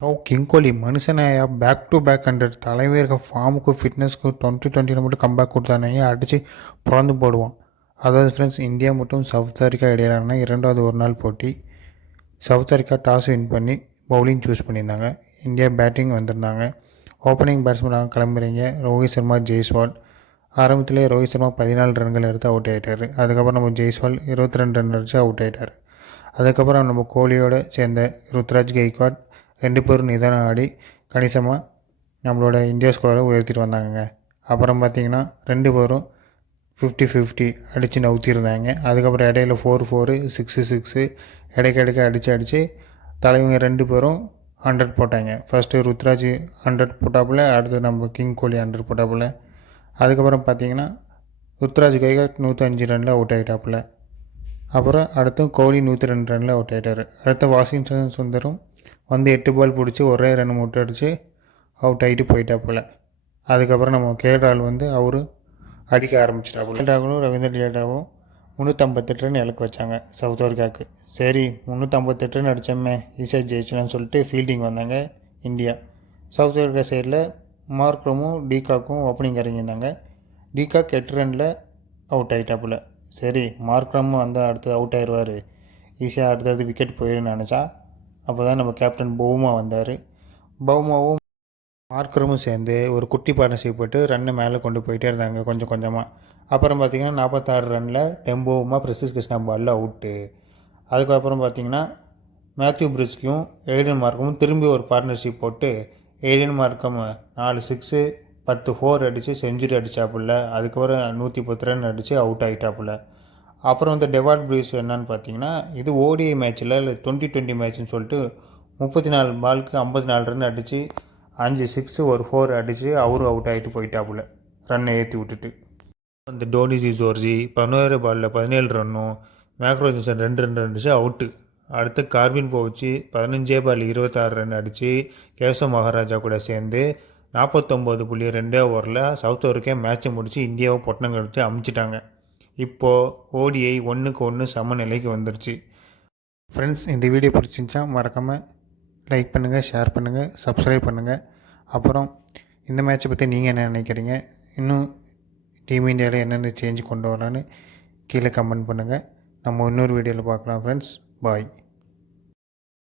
King Kohli மனுஷனையா back to back 100 தலைவர்கள் ஃபார்முக்கும் ஃபிட்னஸ்க்கும் 2020 மட்டும் கம்பேக் கொடுத்தானே அடித்து பிறந்து போடுவான். அதாவது ஃப்ரெண்ட்ஸ், இந்தியா மற்றும் சவுத் ஆஃப்ரிக்கா இடையிலான இரண்டாவது ஒரு நாள் போட்டி. சவுத் ஆஃப்ரிக்கா டாஸ் வின் பண்ணி பவுலிங் சூஸ் பண்ணியிருந்தாங்க. இந்தியா பேட்டிங் வந்திருந்தாங்க. ஓப்பனிங் பேட்ஸ்மேனாக கிளம்புறீங்க ரோஹித் சர்மா, ஜெய்ஸ்வால். ஆரம்பத்திலே ரோஹித் சர்மா 14 ரன்கள் எடுத்து அவுட் ஆகிட்டார். அதுக்கப்புறம் நம்ம ஜெய்ஸ்வால் 22 ரன் அடித்து அவுட் ஆகிட்டார். அதுக்கப்புறம் நம்ம கோலியோடு சேர்ந்த ருத்ராஜ் கெய்க்வாட் 2 பேரும் நிதானம் ஆடி கணிசமாக நம்மளோட இந்தியா ஸ்கோரை உயர்த்திட்டு வந்தாங்க. அப்புறம் பார்த்திங்கன்னா 2 பேரும் 50-50 அடித்து நவுத்திருந்தாங்க. அதுக்கப்புறம் இடையில 4-4 6-6 இடைக்கிடைக்க அடித்து தலைவங்க 2 பேரும் 100 போட்டாங்க. ஃபஸ்ட்டு ருத்ராஜ் 100 போட்டாப்புல, அடுத்து நம்ம கிங் கோலி 100 போட்டாப்புல. அதுக்கப்புறம் பார்த்திங்கன்னா ருத்ராஜ் கைகாட் 105 ரனில் அவுட் ஆகிட்டாப்புல. அப்புறம் அடுத்து கோலி 102 ரனில் அவுட் ஆகிட்டார். அடுத்து வாஷிங்டன் சுந்தரும் வந்து 8 பால் பிடிச்சி ஒரே ரன் மட்டும் அடித்து அவுட் ஆகிட்டு போயிட்டாப்புல. அதுக்கப்புறம் நம்ம கேஎல் வந்து அவர் அடிக்க ஆரம்பிச்சிட்டாப்புல. ராகுலும் ரவீந்திர ஜடேஜாவும் 358 ரன் இலக்கு வச்சாங்க சவுத் ஆஃப்ரிக்காவுக்கு. சரி 358 ரன் அடித்தோமே ஈஸியாக ஜெயிச்சலான்னு சொல்லிட்டு ஃபீல்டிங் வந்தாங்க இந்தியா. சவுத் ஆஃப்ரிக்கா சைடில் மார்க்ரமும் டிகாக்கும் ஓப்பனிங் இறங்கியிருந்தாங்க. டிகாக் 8 ரனில் அவுட் ஆகிட்டாப்புல. சரி மார்க்ரமும் வந்தால் அடுத்தது அவுட் ஆயிடுவார், ஈஸியாக அடுத்தடுத்து விக்கெட் போயிடுன்னு நினச்சா. அப்போ தான் நம்ம கேப்டன் பவுமா வந்தார். பவுமாவும் மார்க்கரும் சேர்ந்து ஒரு குட்டி பார்ட்னர்ஷிப் போட்டு ரன்னை மேலே கொண்டு போயிட்டே இருந்தாங்க கொஞ்சம் கொஞ்சமாக. அப்புறம் பார்த்திங்கன்னா 46 ரனில் டெம்போவுமா பிரசித் கிருஷ்ணா பாலில் அவுட்டு. அதுக்கப்புறம் பார்த்திங்கன்னா மேத்யூ பிரிஸ்க்கும் எய்டன் மார்க்கமும் திரும்பி ஒரு பார்ட்னர்ஷிப் போட்டு எய்டன் மார்க்கம் 4 6 10 4 அடித்து செஞ்சுரி அடித்தாப்புல. அதுக்கப்புறம் 110 ரன் அடித்து அவுட் ஆகிட்டாப்புல. அப்புறம் வந்து டெவார்ட் ப்ரூஸ் என்னன்னு பார்த்தீங்கன்னா, இது ஓடிஐ மேட்ச்சில் இல்லை 2020 மேட்ச்னு சொல்லிட்டு 34 பாலுக்கு 54 ரன் அடித்து 5 6 ஒரு 4 அடித்து அவரும் அவுட் ஆகிட்டு போயிட்டாப்புல ரன்னை ஏற்றி விட்டுட்டு. அந்த டோனிஜி ஜோர்ஜி 11 பாலில் 17 ரன்னும், மேக்ரோ ஜோன்சன் 2 ரன் அடித்து அவுட்டு. அடுத்து கார்பின் போச்சு 15 பால் 26 ரன் அடித்து கேசவ் மகாராஜா கூட சேர்ந்து 49.2 ஓவரில் சவுத் ஆஃப்ரிக்கா மேட்சை முடித்து இந்தியாவை பொட்டணம் கழித்து அமுச்சிட்டாங்க. இப்போது ஓடிஐ 1-1 சமநிலைக்கு வந்துருச்சு. ஃப்ரெண்ட்ஸ், இந்த வீடியோ பிடிச்சிருந்துச்சா மறக்காமல் லைக் பண்ணுங்கள், ஷேர் பண்ணுங்கள், சப்ஸ்கிரைப் பண்ணுங்கள். அப்புறம் இந்த மேட்சை பற்றி நீங்கள் என்ன நினைக்கிறீங்க, இன்னும் டீம் இந்தியாவில் என்னென்ன சேஞ்ச் கொண்டு வரலான்னு கீழே கமெண்ட் பண்ணுங்கள். நம்ம இன்னொரு வீடியோவில் பார்க்கலாம் ஃப்ரெண்ட்ஸ். பாய்.